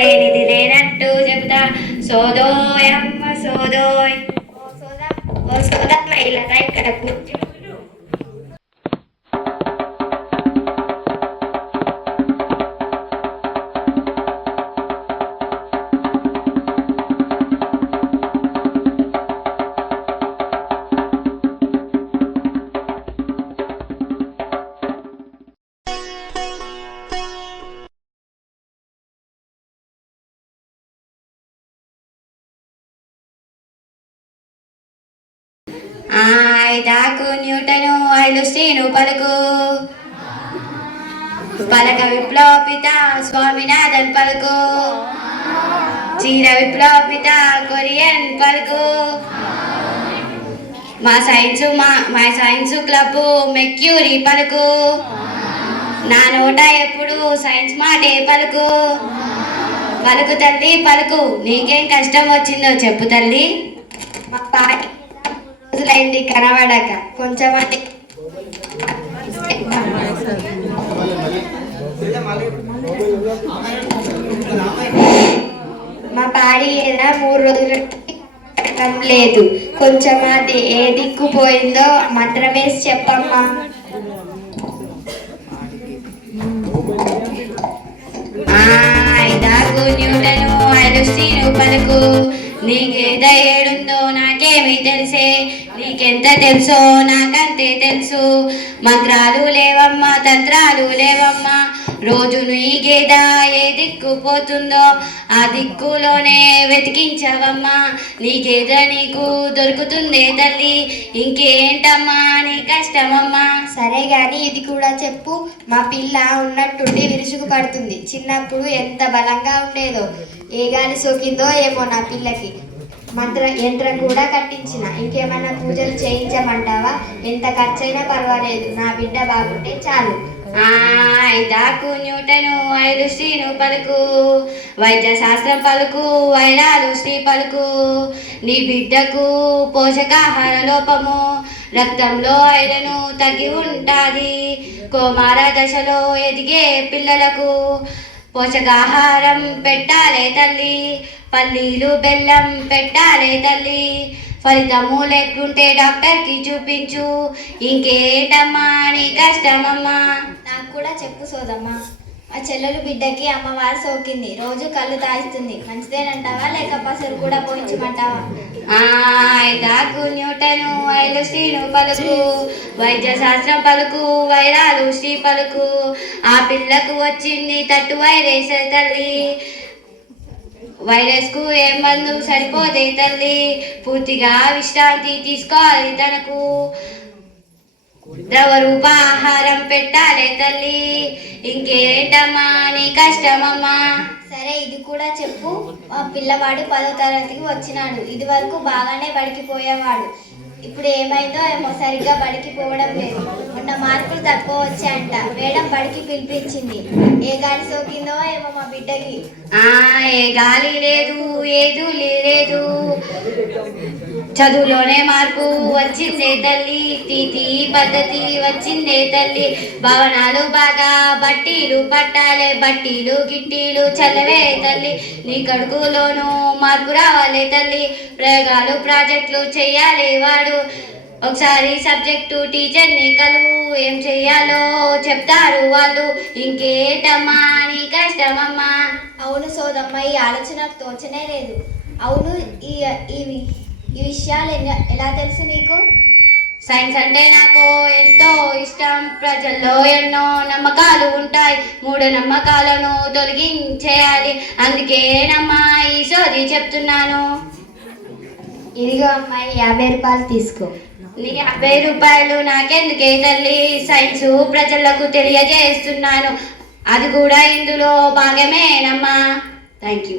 లేనిది లేనట్టు చెబుతా. సోదోయమ్మ సోదోయ్. ఓ సోదా ఓ సోదమ్మ ఇలా ఇక్కడ కూర్చో నాకు న్యూటను ఐదు శ్రీను పలుకు. పలక విప్లవపిత స్వామినాథన్ పలుకు. చీర విప్లవపిత కొరియన్ పలుకు. మా సైన్స్ మా మా సైన్స్ క్లబ్ మెక్యూరీ పలుకు. నా నోట ఎప్పుడు సైన్స్ మాటే పలుకు. పలుకు తల్లి పలుకు. నీకేం కష్టం వచ్చిందో చెప్పు తల్లి. మా పాటి రోజులైంది కనబడక. కొంచెం మా పాడి ఏదా మూడు రోజులు లేదు. కొంచెం అది ఏ దిక్కు పోయిందో మంత్రం వేసి చెప్పమ్మా ఐదాకు న్యూటను ఐదు రూపలకు పలుకు నీకేద ఏడు నాకేమీ తెలిసే నీకెంత తెలుసో నాకంతే తెలుసు. మంత్రాలు లేవమ్మా తంత్రాలు లేవమ్మా. రోజు నీ గేద ఏ దిక్కు పోతుందో ఆ దిక్కులోనే వెతికించవమ్మా. నీ గేద నీకు దొరుకుతుందే తల్లి? ఇంకేంటమ్మా నీ కష్టమమ్మా? సరే గాని ఇది కూడా చెప్పు. మా పిల్ల ఉన్నట్టుండి విరుచుకు పడుతుంది. చిన్నప్పుడు ఎంత బలంగా ఉండేదో. ఏ గాలి సోకిందో ఏమో నా పిల్లకి. మంత్ర యంత్రం కూడా కట్టించిన. ఇంకేమైనా పూజలు చేయించమంటావా? ఎంత ఖర్చైనా పర్వాలేదు. నా బిడ్డ బాగుంటే చాలు. ఐదాకు న్యూటను ఐదు శ్రీను పలుకు. వైద్య శాస్త్రం పలుకు వైరాలు శ్రీ పలుకు. నీ బిడ్డకు పోషకాహార లోపము. రక్తంలో ఐరను తగ్గి ఉంటాది. కోమార దశలో ఎదిగే పిల్లలకు పోషకాహారం పెట్టాలే తల్లి. పల్లీలు బెల్లం పెట్టాలే తల్లి. ఫలితము లేకుంటే డాక్టర్కి చూపించు. ఇంకేటమ్మా నీ కష్టమమ్మా? నాకు కూడా చెప్పు సోదమ్మా. మా చెల్లెలు బిడ్డకి అమ్మవారు సోకింది. రోజు కళ్ళు తాయిస్తుంది. మంచిదేనంటావా? లేక పసరు కూడా పోయించమంటావా? ఐదాకు న్యూటను ఐదు శ్రీను పలుకు వైద్య శాస్త్రం పలుకు వైరాలు శ్రీ పలుకు. ఆ పిల్లకు వచ్చింది తట్టు వైరస్ తల్లి. వైరస్కు ఏం మందు సరిపోదే తల్లి. పూర్తిగా విశ్రాంతి తీసుకోవాలి తనకు. ద్రవ రూప ఆహారం పెట్టాలి తల్లి. ఇంకేంటమ్మా నీ కష్టమమ్మా? సరే ఇది కూడా చెప్పు. మా పిల్లవాడు పదో తరగతికి వచ్చినాడు. ఇది వరకు బాగానే బడికి పోయేవాడు ఇప్పుడు ఏమైందో ఏమో సరిగ్గా బడికి పోవడం లేదు. మొన్న మార్కులు తక్కువ వచ్చాయంట. మేడం బడికి పిలిపించింది. ఏ గాలి సోకిందో ఏమో మా బిడ్డకి. ఆ ఏ గాలి లేదు ఏదు లేదు. చదువులోనే మార్పు వచ్చిందే తల్లి తీతి పద్ధతి వచ్చిందే తల్లి. భవనాలు బాగా బట్టీలు పట్టాలే బట్టీలు గిట్టీలు చల్లవే తల్లి. నీ కడుపులోనూ మార్పు రావాలే తల్లి. ప్రయోగాలు ప్రాజెక్టులు చెయ్యాలి వాడు. ఒకసారి సబ్జెక్టు టీచర్ని కలువు. ఏం చెయ్యాలో చెప్తారు వాళ్ళు. ఇంకేటమ్మా నీ కష్టమమ్మా. అవును సోదమ్మ ఈ ఆలోచన నాకు తోచనే లేదు. అవును ఈ ఇవి ఈ విషయాలు ఎలా తెలుసు నీకు? సైన్స్ అంటే నాకు ఎంతో ఇష్టం. ప్రజల్లో ఎన్నో నమ్మకాలు ఉంటాయి. మూఢ నమ్మకాలను తొలగించేయాలి. అందుకేనమ్మా ఈ సోది చెప్తున్నాను. ఇదిగో అమ్మాయి యాభై రూపాయలు తీసుకో. నీ యాభై రూపాయలు నాకెందుకే తల్లి? సైన్స్ ప్రజలకు తెలియజేస్తున్నాను. అది కూడా ఇందులో భాగమేనమ్మా థ్యాంక్ యూ